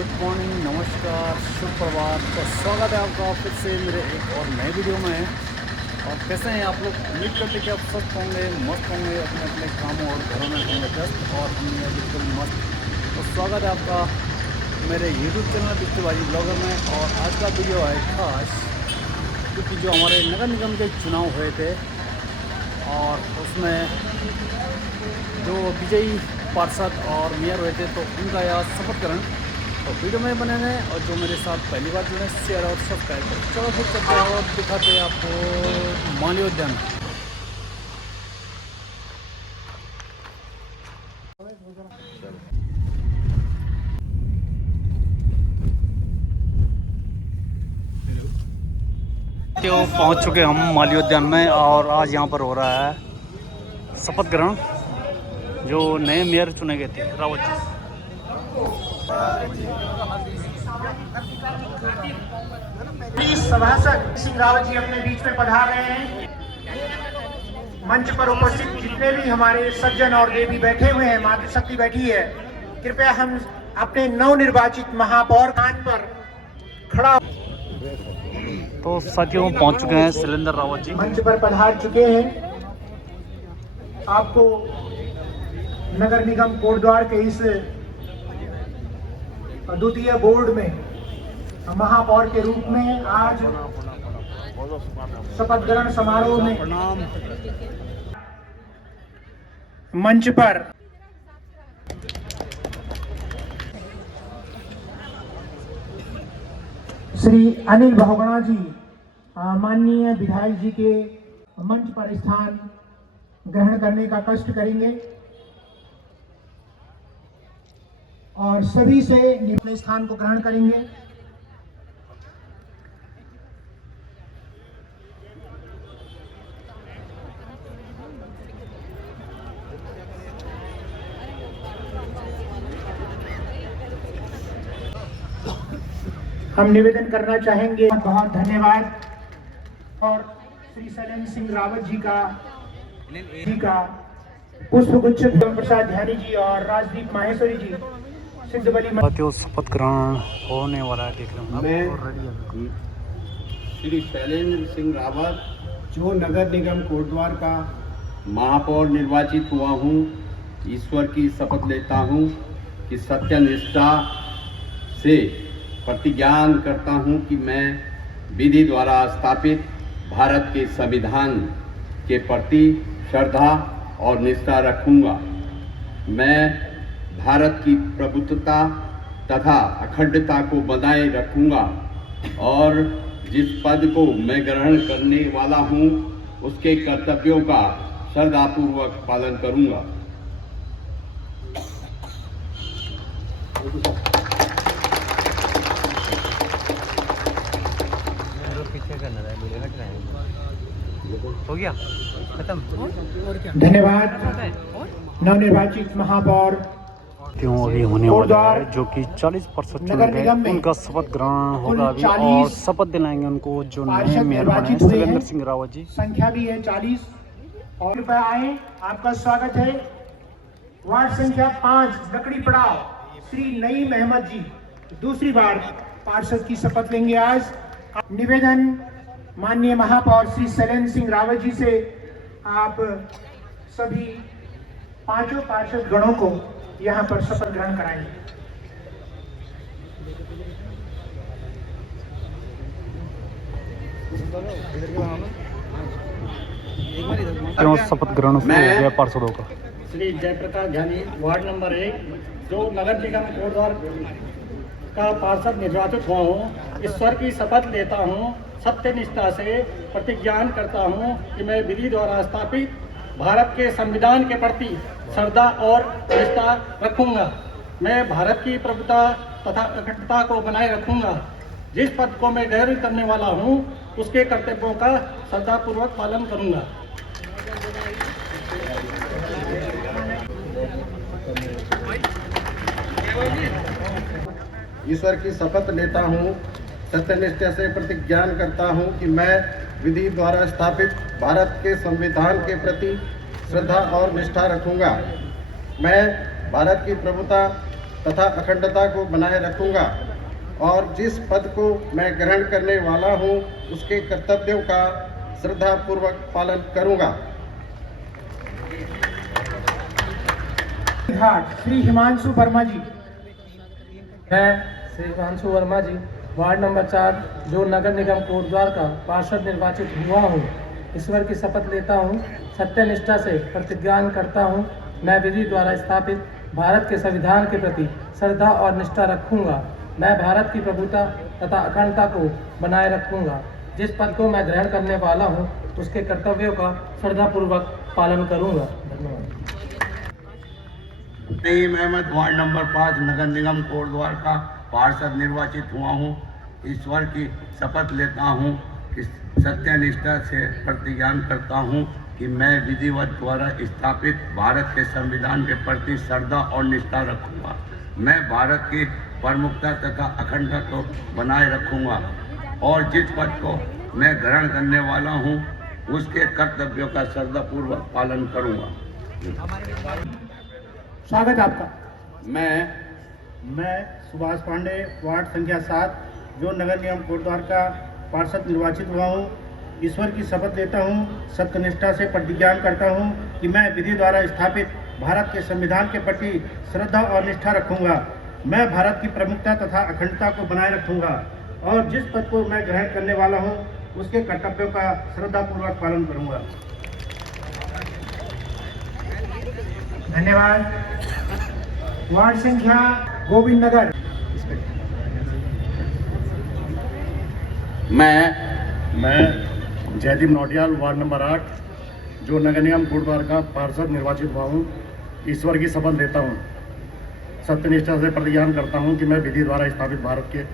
Good morning, नमस्कार, सुप्रभात। तो स्वागत है आपका फिर से मेरे एक और नए वीडियो में। और कैसे हैं आप लोग? उम्मीद करते हैं कि आप स्वस्थ होंगे, मस्त होंगे, अपने अपने कामों और घरों में होंगे व्यस्त। और हम ये बिल्कुल मस्त। तो स्वागत है आपका मेरे यूट्यूब चैनल बिट्टूबाजी ब्लॉगर में। और आज का वीडियो है खास, क्योंकि जो हमारे नगर निगम के चुनाव हुए थे और उसमें जो विजयी पार्षद और मेयर हुए थे तो उनका यह शपथ ग्रहण तो वीडियो में बने हैं। और जो मेरे साथ पहली बार जुड़े शेयर और सब्सक्राइब करें। चलो फिर चलते हैं और दिखाते हैं आपको माल्योद्यान। तो पहुंच चुके हम माल्योद्यान में और आज यहाँ पर हो रहा है शपथ ग्रहण। जो नए मेयर चुने गए थे रावत जी। सभासद सिंह रावत जी अपने बीच में पधार रहे हैं। मंच पर उपस्थित जितने भी हमारे सज्जन और देवी बैठे हुए हैं, मातृशक्ति बैठी है, कृपया हम अपने नवनिर्वाचित महापौर स्थान पर खड़ा। तो साथियों पहुंच चुके हैं शैलेंद्र रावत जी। मंच पर पधार चुके हैं। आपको नगर निगम कोटद्वार के इस द्वितीय बोर्ड में महापौर के रूप में आज शपथ ग्रहण समारोह में मंच पर श्री अनिल बहुगुणा जी माननीय विधायक जी के मंच पर स्थान ग्रहण करने का कष्ट करेंगे और सभी से अपने स्थान को ग्रहण करेंगे। हम निवेदन करना चाहेंगे, बहुत धन्यवाद। और श्री शैलेंद्र सिंह रावत जी का पुष्पगुच्छ प्रसाद ध्यानी जी और राजदीप माहेश्वरी जी साथियों शपथ ग्रहण होने वाला है, देख रहे हैं। मैं श्री शैलेंद्र सिंह रावत जो नगर निगम कोटद्वार का महापौर निर्वाचित हुआ हूँ, ईश्वर की शपथ लेता हूँ कि सत्यनिष्ठा से प्रतिज्ञान करता हूँ कि मैं विधि द्वारा स्थापित भारत के संविधान के प्रति श्रद्धा और निष्ठा रखूँगा। मैं भारत की प्रभुत्वता तथा अखंडता को बनाए रखूँगा और जिस पद को मैं ग्रहण करने वाला हूँ उसके कर्तव्यों का श्रद्धापूर्वक पालन करूँगा। हो गया खत्म। धन्यवाद। नवनिर्वाचित महापौर क्यों अभी होने वाला है, जो कि 40% चुने गए उनका शपथ ग्रहण होगा अभी और शपथ दिलाएंगे उनको जो नए मेयर बने शैलेंद्र सिंह रावत जी। संख्या भी है 40 और कृपया आए, आपका स्वागत है। वार्ड संख्या 5 लकड़ी पड़ाव श्री नईम अहमद जी दूसरी बार पार्षद की शपथ लेंगे आज। निवेदन माननीय महापौर श्री शैलेंद्र सिंह रावत जी से आप सभी पांचों पार्षद गणों को यहाँ पर शपथ ग्रहण कराएंगे। शपथ ग्रहण हो गया पार्षदों का। श्री जयप्रकाश ध्यानी वार्ड नंबर 1 जो नगर निगम कोटद्वार का पार्षद निर्वाचित हुआ हूँ, ईश्वर की शपथ लेता हूँ, सत्यनिष्ठा से प्रतिज्ञान करता हूँ कि मैं विधि द्वारा स्थापित भारत के संविधान के प्रति श्रद्धा और निष्ठा रखूँगा। मैं भारत की प्रभुता तथा अखंडता को बनाए रखूँगा। जिस पद को मैं ग्रहण करने वाला हूँ उसके कर्तव्यों का श्रद्धापूर्वक पालन करूँगा। ईश्वर की शपथ लेता हूँ, सत्यनिष्ठा से प्रतिज्ञान करता हूँ कि मैं विधि द्वारा स्थापित भारत के संविधान के प्रति श्रद्धा और निष्ठा रखूँगा। मैं भारत की प्रभुता तथा अखंडता को बनाए रखूंगा और जिस पद को मैं ग्रहण करने वाला हूं उसके कर्तव्यों का श्रद्धापूर्वक पालन करूंगा। घाट श्री हिमांशु वर्मा जी। मैं श्री हिमांशु वर्मा जी वार्ड नंबर 4 जो नगर निगम कोटद्वार का पार्षद निर्वाचित हुआ हूँ, ईश्वर की शपथ लेता हूँ, सत्यनिष्ठा से प्रतिज्ञान करता हूँ, मैं विधि द्वारा स्थापित भारत के संविधान के प्रति श्रद्धा और निष्ठा रखूँगा। मैं भारत की प्रभुता तथा अखंडता को बनाए रखूँगा। जिस पद को मैं ग्रहण करने वाला हूँ उसके कर्तव्यों का श्रद्धापूर्वक पालन करूँगा। धन्यवाद। नईम अहमद वार्ड नंबर 5 नगर निगम कोटद्वार का पार्षद निर्वाचित हुआ हूँ। ईश्वर की शपथ लेता हूँ कि सत्यनिष्ठा से प्रतिज्ञान करता हूँ कि मैं विधिवत द्वारा स्थापित भारत के संविधान के प्रति श्रद्धा और निष्ठा रखूँगा। मैं भारत की प्रमुखता तथा अखंडता को बनाए रखूँगा और जिस पद को मैं ग्रहण करने वाला हूँ उसके कर्तव्यों का श्रद्धापूर्वक पालन करूँगा। स्वागत है आपका। मैं सुभाष पांडे वार्ड संख्या 7 जो नगर निगम कोटद्वार का पार्षद निर्वाचित हुआ हूँ। ईश्वर की शपथ लेता हूँ, सत्यनिष्ठा से प्रतिज्ञान करता हूँ कि मैं विधि द्वारा स्थापित भारत के संविधान के प्रति श्रद्धा और निष्ठा रखूँगा। मैं भारत की प्रमुखता तथा अखंडता को बनाए रखूँगा और जिस पद को मैं ग्रहण करने वाला हूँ उसके कर्तव्यों का श्रद्धापूर्वक पालन करूँगा। धन्यवाद। वार्ड संख्या गोविंद नगर। मैं जयदीप नौटियाल वार्ड नंबर 8 जो नगर निगम कोटद्वार का पार्षद निर्वाचित हुआ हूँ। ईश्वर की शपथ लेता हूँ, सत्यनिष्ठा से प्रतिज्ञान करता हूँ कि मैं विधि द्वारा स्थापित भारत के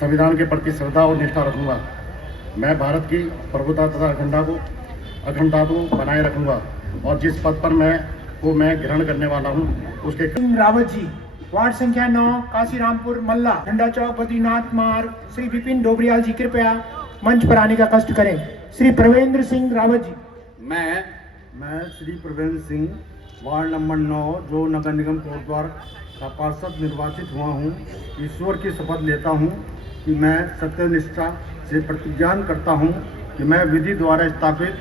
संविधान के प्रति श्रद्धा और निष्ठा रखूँगा। मैं भारत की प्रभुता तथा अखंडता को बनाए रखूँगा और जिस पद पर मैं ग्रहण करने वाला हूँ उसके रावत जी वार्ड संख्या 9 काशीरामपुर मल्ला झंडा चौक बद्रीनाथ मार्ग। श्री विपिन डोबरियाल जी कृपया मंच पर आने का कष्ट करें। श्री प्रवेंद्र सिंह रावत जी। मैं श्री प्रवेंद्र सिंह वार्ड नंबर 9 जो नगर निगम कोटद्वार का पार्षद निर्वाचित हुआ हूँ। ईश्वर की शपथ लेता हूँ कि मैं सत्यनिष्ठा से प्रतिज्ञान करता हूँ कि मैं विधि द्वारा स्थापित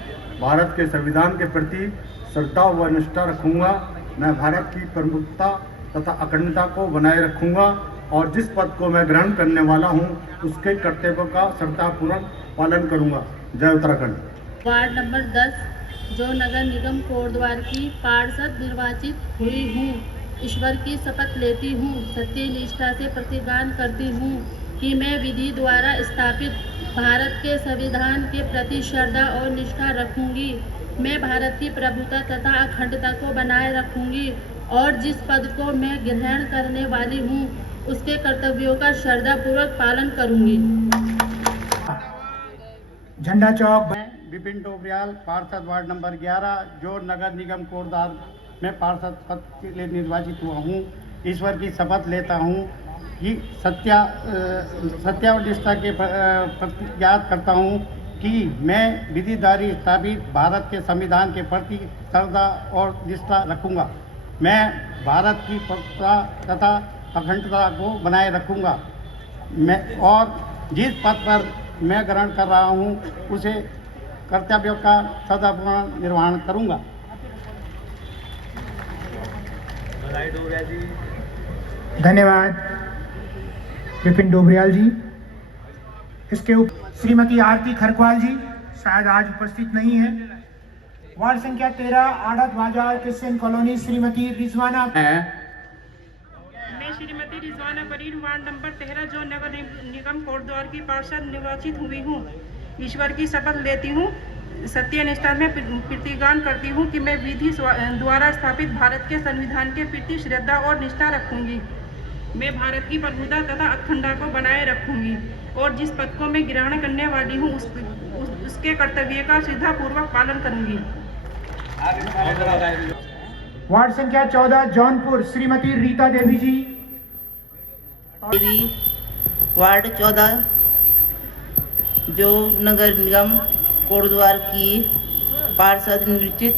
भारत के संविधान के प्रति श्रद्धा व निष्ठा रखूँगा। मैं भारत की प्रमुखता तथा अखंडता को बनाए रखूँगा और जिस पद को मैं ग्रहण करने वाला हूँ उसके कर्तव्यों का श्रद्धापूर्वक पालन करूँगा। जय उत्तराखंड। वार्ड नंबर 10 जो नगर निगम कोटद्वार की पार्षद निर्वाचित हुई हूँ। ईश्वर की शपथ लेती हूँ, सत्यनिष्ठा से प्रतिज्ञान करती हूँ कि मैं विधि द्वारा स्थापित भारत के संविधान के प्रति श्रद्धा और निष्ठा रखूँगी। मैं भारत की प्रभुता तथा अखंडता को बनाए रखूँगी और जिस पद को मैं ग्रहण करने वाली हूँ उसके कर्तव्यों का श्रद्धापूर्वक पालन करूँगी। झंडा चौक। मैं विपिन डोबरियाल पार्षद वार्ड नंबर 11 जो नगर निगम कोटद्वार में पार्षद पद के लिए निर्वाचित हुआ हूँ। ईश्वर की शपथ लेता हूँ कि सत्य और निष्ठा के प्रतिज्ञान करता हूँ कि मैं विधि द्वारा स्थापित भारत के संविधान के प्रति श्रद्धा और निष्ठा रखूँगा। मैं भारत की प्रभुता तथा अखंडता को बनाए रखूँगा। मैं और जिस पद पर मैं ग्रहण कर रहा हूँ उसे कर्तव्यों का सदापूर्ण निर्वहन करूँगा। धन्यवाद विपिन डोबरियाल जी। इसके ऊपर श्रीमती आरती खरकवाल जी शायद आज उपस्थित नहीं है। वार्ड संख्या 13 आड़त बाजार क्रिश्चियन कॉलोनी श्रीमती रिजवाना। मैं श्रीमती रिजवाना परीन वार्ड नंबर 13 जो नगर निगम कोटद्वार की पार्षद निर्वाचित हुई हूँ। ईश्वर की शपथ लेती हूँ, सत्यनिष्ठा में प्रतिज्ञान करती हूँ कि मैं विधि द्वारा स्थापित भारत के संविधान के प्रति श्रद्धा और निष्ठा रखूँगी। मैं भारत की प्रभुता तथा अखंडता को बनाए रखूँगी और जिस पद को मैं ग्रहण करने वाली हूँ उसके कर्तव्य का श्रद्धापूर्वक पालन करूँगी। वार्ड संख्या 14 जौनपुर श्रीमती रीता देवी जी। वार्ड 14 जो नगर निगम कोटद्वार की पार्षद निर्वाचित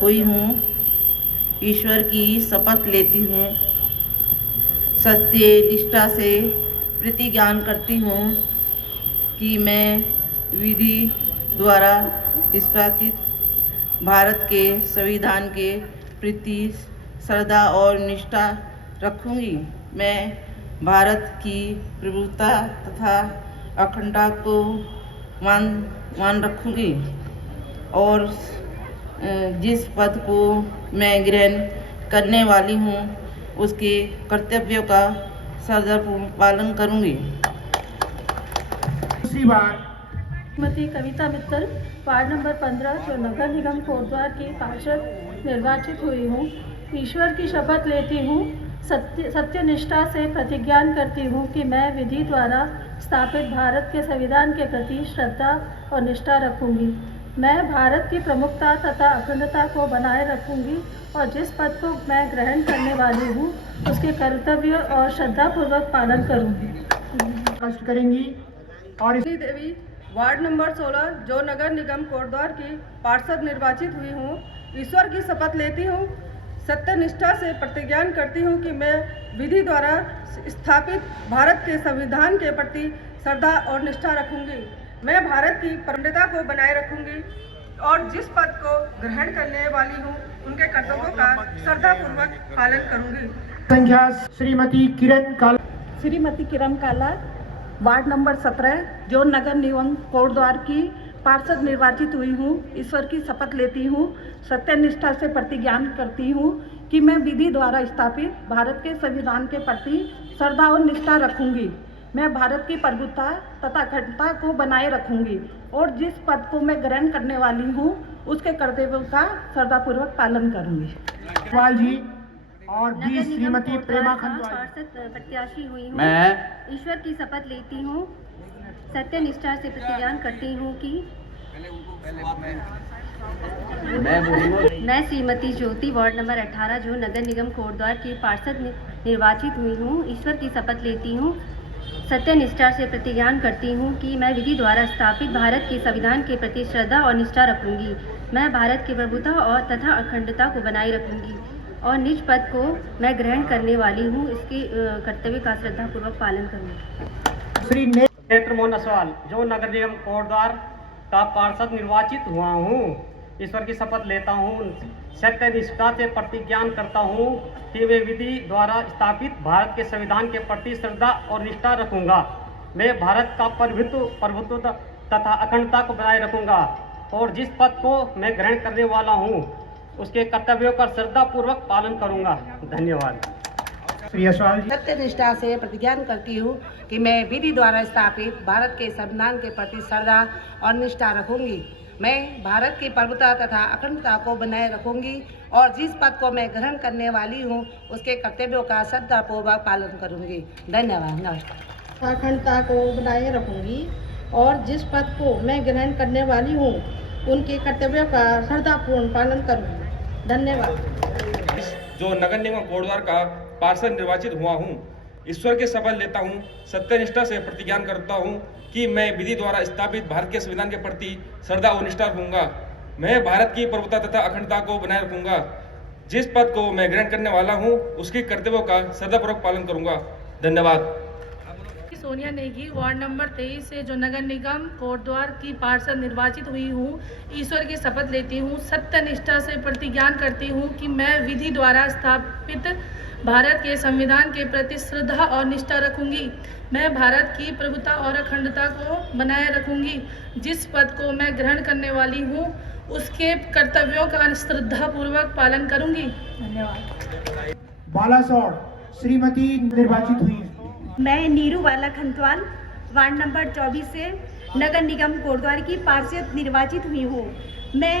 हुई हूँ। ईश्वर की शपथ लेती हूँ, सत्य निष्ठा से प्रतिज्ञान करती हूँ कि मैं विधि द्वारा स्थापित भारत के संविधान के प्रति श्रद्धा और निष्ठा रखूँगी। मैं भारत की प्रभुता तथा अखंडता को मान रखूँगी और जिस पद को मैं ग्रहण करने वाली हूँ उसके कर्तव्यों का श्रद्धापूर्वक पालन करूँगी। दूसरी बार श्रीमती कविता मित्तल, वार्ड नंबर 15 जो नगर निगम कोटद्वार की पार्षद निर्वाचित हुई हूँ। ईश्वर की शपथ लेती हूँ, सत्यनिष्ठा से प्रतिज्ञान करती हूँ कि मैं विधि द्वारा स्थापित भारत के संविधान के प्रति श्रद्धा और निष्ठा रखूँगी। मैं भारत की प्रमुखता तथा अखंडता को बनाए रखूँगी और जिस पद को मैं ग्रहण करने वाली हूँ उसके कर्तव्य और श्रद्धापूर्वक पालन करूँगी। कष्ट करेंगी। और देवी, वार्ड नंबर 16 जो नगर निगम कोटद्वार की पार्षद निर्वाचित हुई हूँ। ईश्वर की शपथ लेती हूँ, सत्यनिष्ठा से प्रतिज्ञान करती हूँ कि मैं विधि द्वारा स्थापित भारत के संविधान के प्रति श्रद्धा और निष्ठा रखूँगी। मैं भारत की अखंडता को बनाए रखूँगी और जिस पद को ग्रहण करने वाली हूँ उनके कर्तव्यों का श्रद्धापूर्वक पालन करूँगी। संख्या श्रीमती किरण काला, वार्ड नंबर 17 जो नगर निगम कोटद्वार की पार्षद निर्वाचित हुई हूँ। ईश्वर की शपथ लेती हूँ, सत्यनिष्ठा से प्रतिज्ञान करती हूँ कि मैं विधि द्वारा स्थापित भारत के संविधान के प्रति श्रद्धा और निष्ठा रखूँगी। मैं भारत की प्रभुता तथा अखंडता को बनाए रखूँगी और जिस पद को मैं ग्रहण करने वाली हूँ उसके कर्तव्यों का श्रद्धापूर्वक पालन करूँगी। खंडवाल जी और बी श्रीमती प्रेमा खंडवाल। पार्षद प्रत्याशी हुई हूँ। मैं ईश्वर की शपथ लेती हूँ, सत्यनिष्ठा से प्रतिज्ञान करती हूँ कि मैं श्रीमती ज्योति, वार्ड नंबर 18 जो नगर निगम कोटद्वार की पार्षद निर्वाचित हुई हूँ। ईश्वर की शपथ लेती हूँ, सत्यनिष्ठा से प्रतिज्ञान करती हूँ कि मैं विधि द्वारा स्थापित भारत के संविधान के प्रति श्रद्धा और निष्ठा रखूँगी। मैं भारत की प्रभुता और तथा अखंडता को बनाए रखूँगी और निज पद को मैं ग्रहण करने वाली हूँ इसके कर्तव्य का श्रद्धापूर्वक पालन करूँगी। श्री क्षेत्र मोहन असवाल जो नगर निगम कोटद्वार का पार्षद निर्वाचित हुआ हूँ। ईश्वर की शपथ लेता हूँ, सत्यनिष्ठा से प्रतिज्ञान करता हूँ कि वे विधि द्वारा स्थापित भारत के संविधान के प्रति श्रद्धा और निष्ठा रखूँगा। मैं भारत का प्रभुत्व तथा अखंडता को बनाए रखूँगा और जिस पद को मैं ग्रहण करने वाला हूँ उसके कर्तव्यों का श्रद्धापूर्वक पालन करूँगा। धन्यवाद। सत्यनिष्ठा से प्रतिज्ञान करती हूँ कि मैं विधि द्वारा स्थापित भारत के संविधान के प्रति श्रद्धा और निष्ठा रखूँगी। मैं भारत की प्रभुता तथा अखंडता को बनाए रखूँगी और जिस पद को मैं ग्रहण करने वाली हूँ उसके कर्तव्यों का श्रद्धापूर्वक पालन करूँगी। धन्यवाद। नमस्कार। अखंडता को बनाए रखूँगी और जिस पद को मैं ग्रहण करने वाली हूँ उनके कर्तव्यों का श्रद्धापूर्ण पालन करूँगी। धन्यवाद। जो नगर निगम कोटद्वार का पार्षद निर्वाचित हुआ हूँ। ईश्वर की शपथ लेता हूँ, सत्यनिष्ठा से प्रतिज्ञान करता हूँ कि मैं विधि द्वारा स्थापित भारत के संविधान के प्रति श्रद्धा और निष्ठा रखूँगा। मैं भारत की प्रभुता तथा अखंडता को बनाए रखूँगा। जिस पद को मैं ग्रहण करने वाला हूँ उसके कर्तव्यों का श्रद्धापूर्वक पालन करूँगा। धन्यवाद। सोनिया नेगी, वार्ड नंबर 23 से जो नगर निगम कोटद्वार की पार्षद निर्वाचित हुई हूँ। ईश्वर की शपथ लेती हूँ, सत्यनिष्ठा से प्रतिज्ञान करती हूँ कि मैं विधि द्वारा स्थापित भारत के संविधान के प्रति श्रद्धा और निष्ठा रखूँगी। मैं भारत की प्रभुता और अखंडता को बनाए रखूँगी। जिस पद को मैं ग्रहण करने वाली हूँ उसके कर्तव्यों का श्रद्धापूर्वक पालन करूँगी। धन्यवाद। बालासोर श्रीमती निर्वाचित हुई। मैं नीरू बाला खंतवाल, वार्ड नंबर 24 से नगर निगम कोटद्वार की पार्षद निर्वाचित हुई हूँ। मैं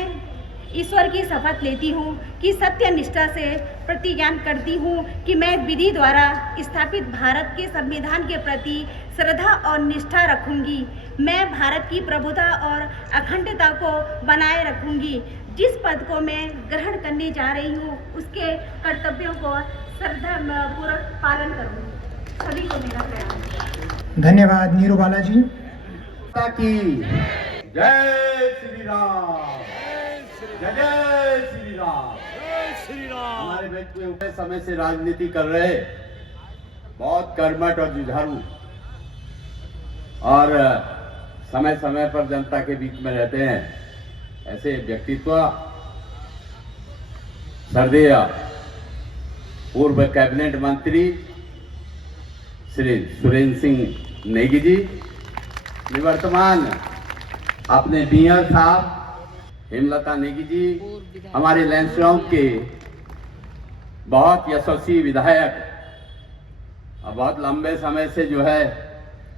ईश्वर की शपथ लेती हूँ कि सत्यनिष्ठा से प्रतिज्ञान करती हूँ कि मैं विधि द्वारा स्थापित भारत के संविधान के प्रति श्रद्धा और निष्ठा रखूँगी। मैं भारत की प्रभुता और अखंडता को बनाए रखूँगी। जिस पद को मैं ग्रहण करने जा रही हूँ उसके कर्तव्यों को श्रद्धापूर्वक पालन करूँगी। सभी को मेरा प्यार। धन्यवाद नीरू बाला जी। जय श्री राम। जय श्री राम। हमारे व्यक्ति समय से राजनीति कर रहे बहुत कर्मठ और जुझारू और समय समय पर जनता के बीच में रहते हैं, ऐसे व्यक्तित्व सर्देय पूर्व कैबिनेट मंत्री श्री सुरेंद्र सिंह नेगी जी, निवर्तमान अपने मेयर साहब हेमलता नेगी जी, हमारे लैंसडाउन के बहुत यशस्वी विधायक और बहुत लंबे समय से जो है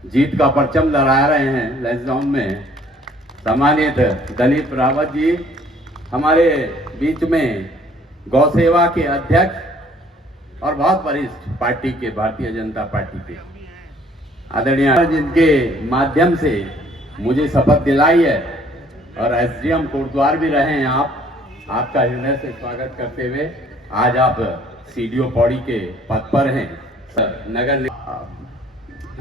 जीत का परचम लहरा रहे हैं लैंसडाउन में, सम्मानित दलीप रावत जी, हमारे बीच में गौ सेवा के अध्यक्ष और बहुत वरिष्ठ पार्टी के, भारतीय जनता पार्टी के आदरणीय, जिनके माध्यम से मुझे शपथ दिलाई है और एसडीएम कोटद्वार भी रहे हैं आप, आपका हृदय से स्वागत करते हुए आज आप सीडीओ पौड़ी के पद पर हैं।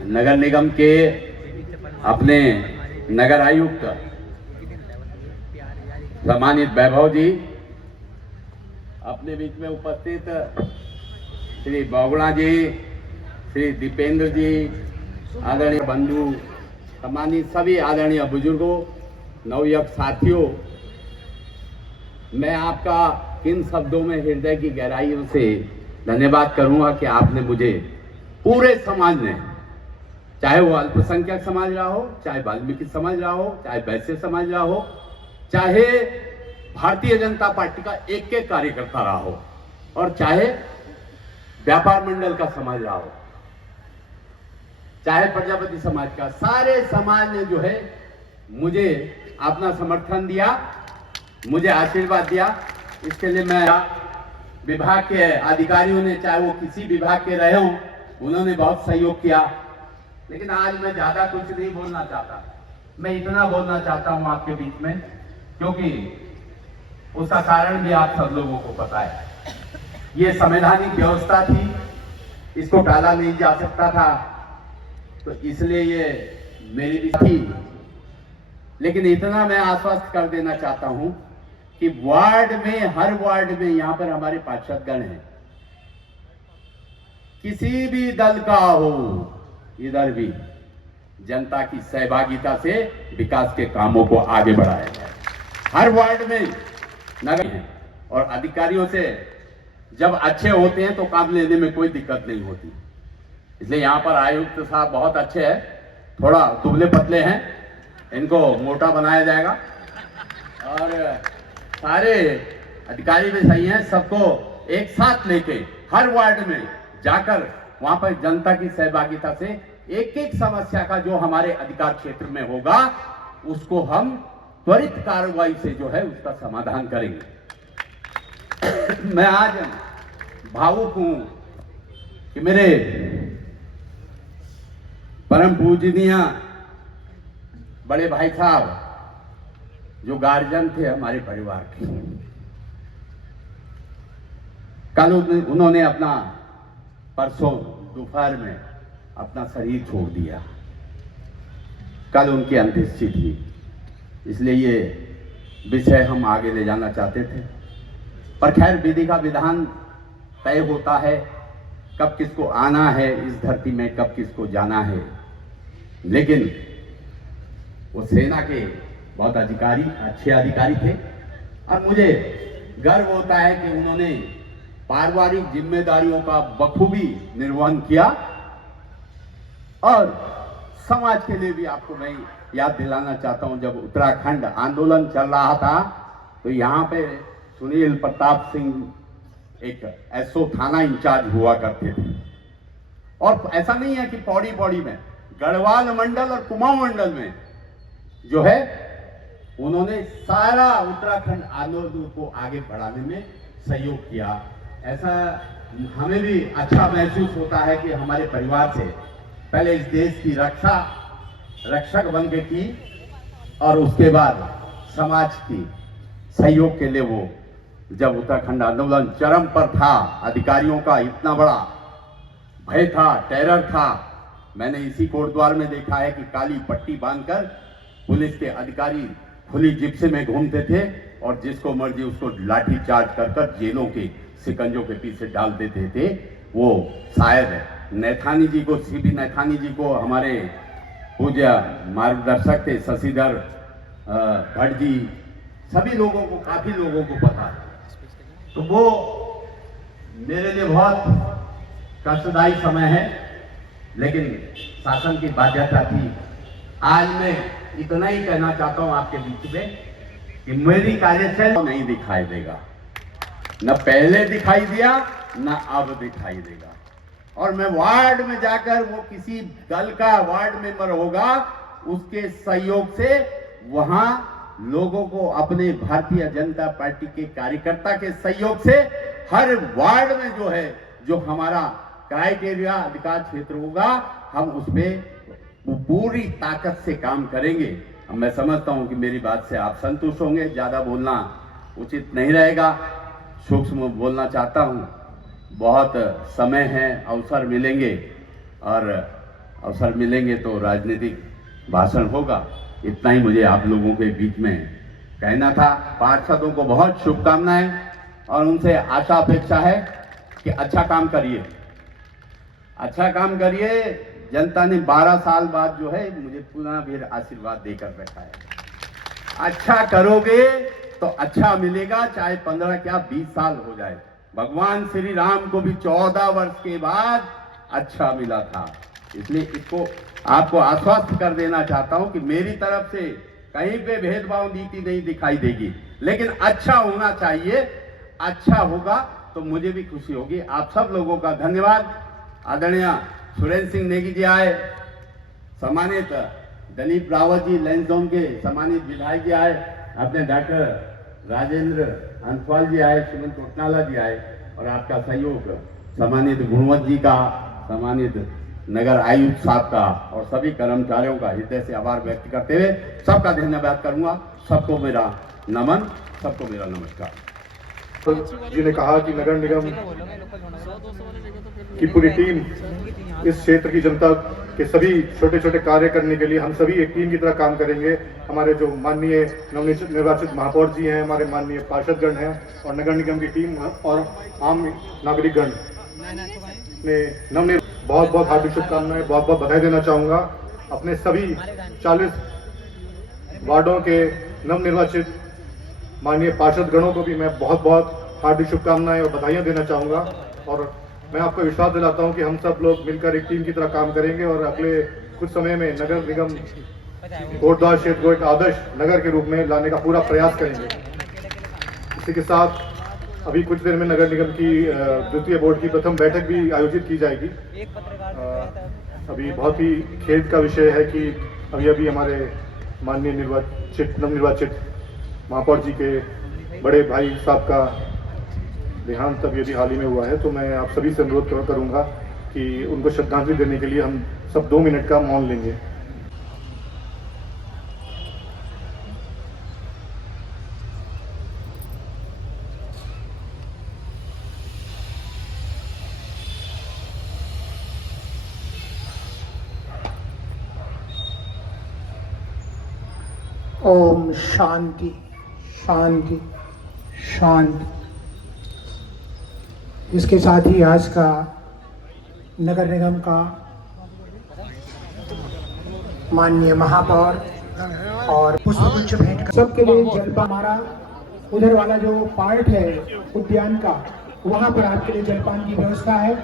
नगर निगम के अपने नगर आयुक्त सम्मानित वैभव जी, अपने बीच में उपस्थित श्री बौगुणा जी, श्री दीपेंद्र जी, आदरणीय बंधु, सम्मानित सभी आदरणीय बुजुर्गों, नवयुवक साथियों, मैं आपका इन शब्दों में हृदय की गहराइयों से धन्यवाद करूंगा कि आपने मुझे पूरे समाज ने, चाहे वो अल्पसंख्यक समाज रहा हो, चाहे वाल्मीकि समाज रहा हो, चाहे वैश्य समाज रहा हो, चाहे भारतीय जनता पार्टी का एक एक कार्यकर्ता रहा हो, और चाहे व्यापार मंडल का समाज रहा हो, चाहे प्रजापति समाज का, सारे समाज ने जो है मुझे अपना समर्थन दिया, मुझे आशीर्वाद दिया। इसके लिए मैं विभाग के अधिकारियों ने, चाहे वो किसी विभाग के रहे हों, उन्होंने बहुत सहयोग किया। लेकिन आज मैं ज्यादा कुछ नहीं बोलना चाहता, मैं इतना बोलना चाहता हूं आपके बीच में, क्योंकि उसका कारण भी आप सब लोगों को पता है। ये संवैधानिक व्यवस्था थी, इसको टाला नहीं जा सकता था, तो इसलिए ये मेरी भी थी। लेकिन इतना मैं आश्वस्त कर देना चाहता हूं कि वार्ड में, हर वार्ड में यहां पर हमारे पार्षदगण हैं, किसी भी दल का हो, इधर भी जनता की सहभागिता से विकास के कामों को आगे बढ़ाया जाए। हर वार्ड में नगर है और अधिकारियों से जब अच्छे होते हैं तो काम लेने में कोई दिक्कत नहीं होती। इसलिए यहाँ पर आयुक्त साहब बहुत अच्छे हैं, थोड़ा दुबले पतले हैं, इनको मोटा बनाया जाएगा, और सारे अधिकारी भी सही हैं। सबको एक साथ लेके हर वार्ड में जाकर वहां पर जनता की सहभागिता से एक एक समस्या का जो हमारे अधिकार क्षेत्र में होगा उसको हम त्वरित कार्रवाई से जो है उसका समाधान करेंगे। मैं आज भावुक हूं कि मेरे परम पूजनीय बड़े भाई साहब जो गार्जियन थे हमारे परिवार के, कल उन्होंने अपना, परसों दोपहर में अपना शरीर छोड़ दिया। कल उनकी अंत्येष्टि थी, इसलिए ये विषय हम आगे ले जाना चाहते थे। पर खैर, विधि का विधान तय होता है, कब किसको आना है इस धरती में, कब किसको जाना है। लेकिन वो सेना के बहुत अच्छे अधिकारी थे, और मुझे गर्व होता है कि उन्होंने पारिवारिक जिम्मेदारियों का बखूबी निर्वहन किया। और समाज के लिए भी आपको मैं याद दिलाना चाहता हूं, जब उत्तराखंड आंदोलन चल रहा था तो यहाँ पे सुनील प्रताप सिंह एक एसओ थाना इंचार्ज हुआ करते थे। और ऐसा नहीं है कि पौड़ी में, गढ़वाल मंडल और कुमाऊं मंडल में जो है उन्होंने सारा उत्तराखंड आंदोलन को आगे बढ़ाने में सहयोग किया। ऐसा हमें भी अच्छा महसूस होता है कि हमारे परिवार से पहले इस देश की रक्षक बन के की, और उसके बाद समाज की सहयोग के लिए वो, जब उत्तराखंड आंदोलन चरम पर था, अधिकारियों का इतना बड़ा भय था, टेरर था, मैंने इसी कोटद्वार में देखा है कि काली पट्टी बांधकर पुलिस के अधिकारी खुली जिप्सी में घूमते थे और जिसको मर्जी उसको लाठी चार्ज कर जेलों के सिकंजों के पीछे डाल देते थे। वो शायद नैथानी जी को, सीबी नैथानी जी को, हमारे पूज्य मार्गदर्शक थे शशिधर भट्ट जी, सभी लोगों को, काफी लोगों को पता है। तो वो मेरे लिए बहुत कष्टदायी समय है, लेकिन शासन की बाध्यता थी। आज मैं इतना ही कहना चाहता हूं आपके बीच में कि मेरी कार्यशैली नहीं दिखाई देगा, न पहले दिखाई दिया न अब दिखाई देगा। और मैं वार्ड में जाकर, वो किसी दल का वार्ड मेंबर होगा, उसके सहयोग से वहां लोगों को, अपने भारतीय जनता पार्टी के कार्यकर्ता के सहयोग से हर वार्ड में जो है, जो हमारा क्राइटेरिया अधिकार क्षेत्र होगा, हम उसमें पूरी ताकत से काम करेंगे। मैं समझता हूं कि मेरी बात से आप संतुष्ट होंगे। ज्यादा बोलना उचित नहीं रहेगा, सूक्ष्म बोलना चाहता हूं। बहुत समय है, अवसर मिलेंगे, और अवसर मिलेंगे तो राजनीतिक भाषण होगा। इतना ही मुझे आप लोगों के बीच में कहना था। पार्षदों को बहुत शुभकामनाएं, और उनसे आशा अपेक्षा है कि अच्छा काम करिए, अच्छा काम करिए। जनता ने 12 साल बाद जो है मुझे पुनः भी आशीर्वाद देकर रखा है। अच्छा करोगे तो अच्छा मिलेगा, चाहे 15 क्या 20 साल हो जाए। भगवान श्री राम को भी 14 वर्ष के बाद अच्छा मिला था। इसलिए इसको आपको आश्वस्त कर देना चाहता हूं कि मेरी तरफ से कहीं पे भेदभाव नीति नहीं दिखाई देगी, लेकिन अच्छा होना चाहिए। अच्छा होगा तो मुझे भी खुशी होगी। आप सब लोगों का धन्यवाद। आदरणीय सुरेंद्र सिंह नेगी जी आए, सम्मानित दलीप रावत जी लैंस जोन के सम्मानित विधायक जी आए, अपने डॉक्टर राजेंद्र अंथवाल जी आए, सुमंत कोटनाला जी आए, और आपका सहयोग सम्मानित गुणवंत जी का, सम्मानित नगर आयुक्त साहब का, और सभी कर्मचारियों का हृदय से आभार व्यक्त करते हुए सबका धन्यवाद करूंगा। सबको मेरा नमन, सबको मेरा नमस्कार। जी ने कहा कि नगर निगम की पूरी टीम, इस क्षेत्र की जनता के सभी छोटे छोटे कार्य करने के लिए हम सभी एक टीम की तरह काम करेंगे। हमारे जो माननीय नवनिर्वाचित महापौर जी हैं, हमारे माननीय पार्षदगण हैं, और नगर निगम की टीम और आम नागरिकगण ने बहुत बहुत हार्दिक शुभकामनाएं, बहुत बहुत बधाई देना चाहूँगा। अपने सभी 40 वार्डों के नवनिर्वाचित माननीय पार्षदगणों को भी मैं बहुत बहुत हार्दिक शुभकामनाएं और बधाइयाँ देना चाहूँगा। और मैं आपको विश्वास दिलाता हूं कि हम सब लोग मिलकर एक टीम की तरह काम करेंगे, और अगले कुछ समय में नगर निगम कोटद्वार क्षेत्र को एक आदर्श नगर के रूप में लाने का पूरा प्रयास करेंगे। इसी के साथ अभी कुछ देर में नगर निगम की द्वितीय बोर्ड की प्रथम बैठक भी आयोजित की जाएगी। अभी बहुत ही खेद का विषय है कि अभी हमारे माननीय नवनिर्वाचित महापौर जी के बड़े भाई साहब का देहांत अभी हाल ही में हुआ है। तो मैं आप सभी से अनुरोध करूंगा कि उनको श्रद्धांजलि देने के लिए हम सब 2 मिनट का मौन लेंगे। ओम शांति शांति शांति। इसके साथ ही आज का नगर निगम का माननीय महापौर और पुष्पगुच्छ भेंट कर सबके लिए जलपान, हमारा उधर वाला जो पार्ट है उद्यान का, वहां पर आपके लिए जलपान की व्यवस्था है।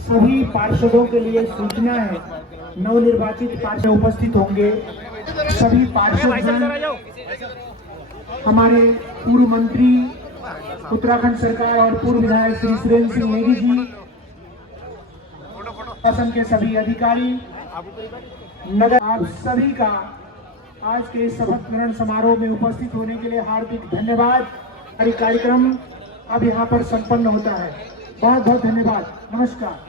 सभी पार्षदों के लिए सूचना है, नवनिर्वाचित पार्षद उपस्थित होंगे। सभी पार्षद हमारे पूर्व मंत्री उत्तराखंड सरकार और पूर्व विधायक श्री सुरेंद्र सिंह नेगी जी, शासन के सभी अधिकारी, नगर, आप सभी का आज के इस शपथ ग्रहण समारोह में उपस्थित होने के लिए हार्दिक धन्यवाद। कार्यक्रम अब यहाँ पर संपन्न होता है। बहुत बहुत धन्यवाद। नमस्कार।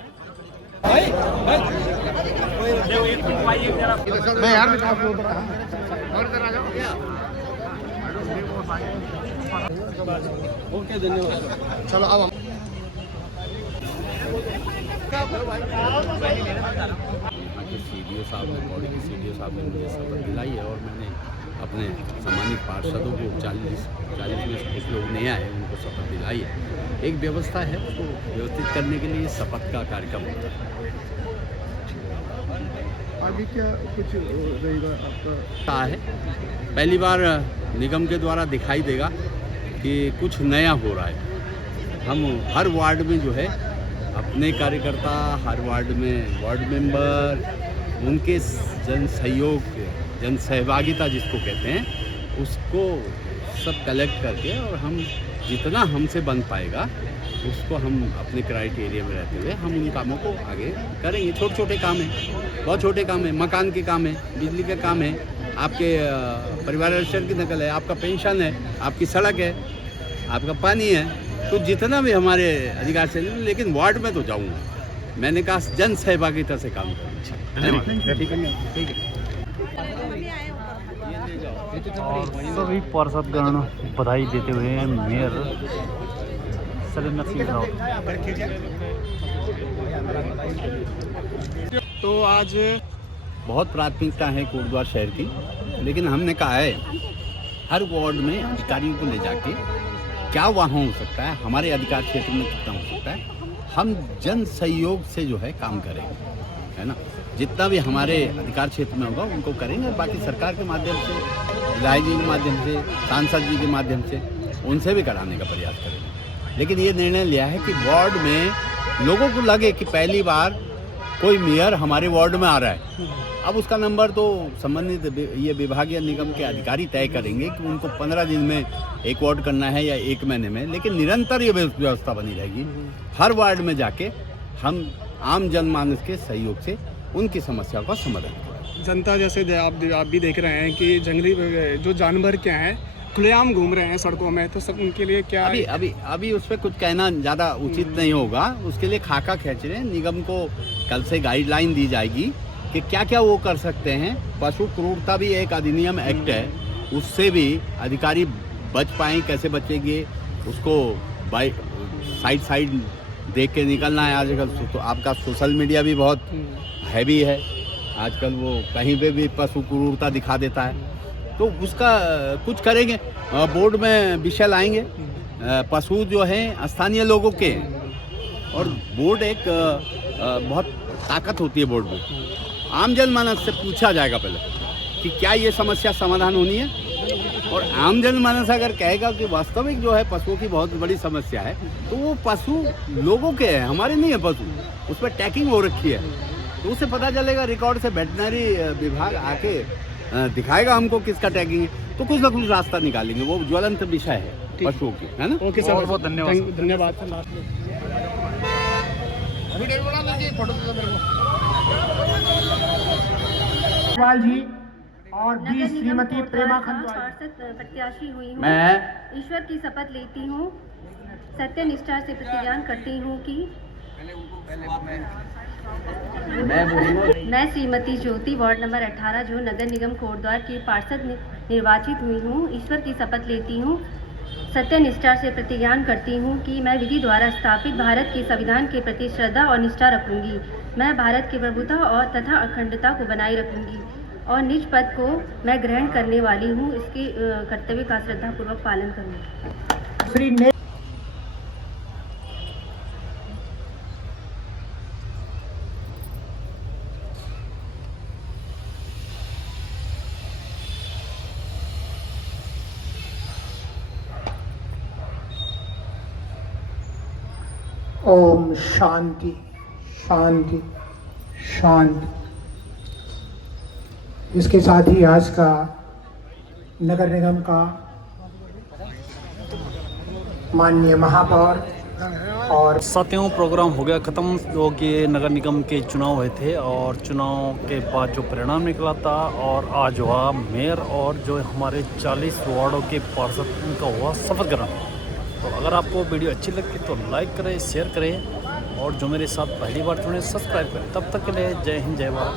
ओके, धन्यवाद। चलो अब हम सीडीओ साहब ने, बॉडी की सीडीओ साहब ने मुझे शपथ दिलाई है, और मैंने अपने सम्मानित पार्षदों को 40 में से कुछ लोग नए आए उनको शपथ दिलाई है। एक व्यवस्था है, उसको व्यवस्थित करने के लिए शपथ का कार्यक्रम होता है। आगे क्या कुछ रहेगा आपका? है पहली बार निगम के द्वारा दिखाई देगा कि कुछ नया हो रहा है। हम हर वार्ड में जो है अपने कार्यकर्ता, हर वार्ड में वार्ड मेंबर, उनके जन सहयोग, जन सहभागिता जिसको कहते हैं, उसको सब कलेक्ट करके और हम जितना हमसे बन पाएगा उसको हम अपने क्राइटेरिया में रहते हुए हम उन कामों को आगे करेंगे। छोटे छोटे काम हैं, बहुत छोटे काम हैं, मकान के काम है, बिजली के काम है, आपके परिवार रजिस्टर की नकल है, आपका पेंशन है, आपकी सड़क है, आपका पानी है, तो जितना भी हमारे अधिकार से, लेकिन वार्ड में तो जाऊंगा। मैंने कहा जन सहभागिता से काम करूँ। ठीक है। और सभी पार्षदगण बधाई देते हुए मेयर शैलेंद्र सिंह रावत। तो आज बहुत प्राथमिकता है कोटद्वार शहर की, लेकिन हमने कहा है हर वार्ड में अधिकारियों को ले जाके क्या वहाँ हो सकता है, हमारे अधिकार क्षेत्र में कितना हो सकता है, हम जन सहयोग से जो है काम करेंगे, है ना। जितना भी हमारे अधिकार क्षेत्र में होगा उनको करेंगे, बाकी सरकार के माध्यम से, विधायक जी के माध्यम से, सांसद जी के माध्यम से उनसे भी कराने का प्रयास करेंगे। लेकिन ये निर्णय लिया है कि वार्ड में लोगों को लगे कि पहली बार कोई मेयर हमारे वार्ड में आ रहा है। अब उसका नंबर तो संबंधित ये विभागीय निगम के अधिकारी तय करेंगे कि उनको 15 दिन में एक वार्ड करना है या 1 महीने में, लेकिन निरंतर ये व्यवस्था बनी रहेगी। हर वार्ड में जाके हम आम जनमानस के सहयोग से उनकी समस्या का समाधान करें। जनता जैसे आप भी देख रहे हैं कि जंगली जो जानवर क्या हैं खुलेआम घूम रहे हैं सड़कों में, तो सब उनके लिए क्या अभी उस पर कुछ कहना ज़्यादा उचित नहीं होगा। उसके लिए खाका खींच रहे हैं। निगम को कल से गाइडलाइन दी जाएगी कि क्या क्या वो कर सकते हैं। पशु क्रूरता भी एक अधिनियम एक्ट है, उससे भी अधिकारी बच पाएँ, कैसे बचेंगे उसको बाइक साइड देख के निकलना है। आजकल तो आपका सोशल मीडिया भी बहुत हैवी है, आजकल वो कहीं पे भी पशु क्रूरता दिखा देता है, तो उसका कुछ करेंगे। बोर्ड में विषय लाएंगे, पशु जो हैं स्थानीय लोगों के हैं, और बोर्ड एक बहुत ताकत होती है बोर्ड में। आम जनमानस से पूछा जाएगा पहले कि क्या ये समस्या समाधान होनी है, और आम जनमानस अगर कहेगा कि वास्तविक जो है पशुओं की बहुत बड़ी समस्या है, तो वो पशु लोगों के हैं, हमारे नहीं है पशु, उस पर टैगिंग हो रखी है, तो उसे पता चलेगा रिकॉर्ड से। वेटनरी विभाग आके दिखाएगा हमको किसका टैगिंग है, तो कुछ ना कुछ रास्ता निकालेंगे। वो ज्वलंत विषय है पशुओं की, है ना। ओके सर, बहुत धन्यवाद। जी और बी श्रीमती प्रेमा खंडवाल। पार्षद प्रत्याशी हुई हूँ। मैं ईश्वर की शपथ लेती हूँ, सत्य निष्ठा से प्रतिज्ञान करती हूँ कि मैं श्रीमती ज्योति वार्ड नंबर 18 जो नगर निगम कोटद्वार की पार्षद निर्वाचित हुई हूँ, ईश्वर की शपथ लेती हूँ, सत्य निष्ठा से प्रतिज्ञान करती हूँ कि मैं विधि द्वारा स्थापित भारत के संविधान के प्रति श्रद्धा और निष्ठा रखूंगी। मैं भारत की प्रभुता और तथा अखंडता को बनाए रखूंगी और निज पद को मैं ग्रहण करने वाली हूँ, इसके कर्तव्य का श्रद्धापूर्वक पालन करूँगी। श्री ओम शांति शांति शांति। इसके साथ ही आज का नगर निगम का माननीय महापौर और 7वां प्रोग्राम हो गया ख़त्म, जो कि नगर निगम के चुनाव हुए थे, और चुनाव के बाद जो परिणाम निकला था, और आज हुआ मेयर और जो हमारे 40 वार्डों के पार्षद उनका हुआ शपथ ग्रहण। तो अगर आपको वीडियो अच्छी लगी तो लाइक करें, शेयर करें, और जो मेरे साथ पहली बार जुड़े सब्सक्राइब करें। तब तक के लिए जय हिंद, जय भारत,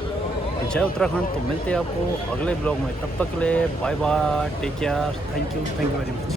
जय उत्तराखंड। तो मिलते हैं आपको अगले ब्लॉग में, तब तक के लिए bye bye, take care, thank you very much.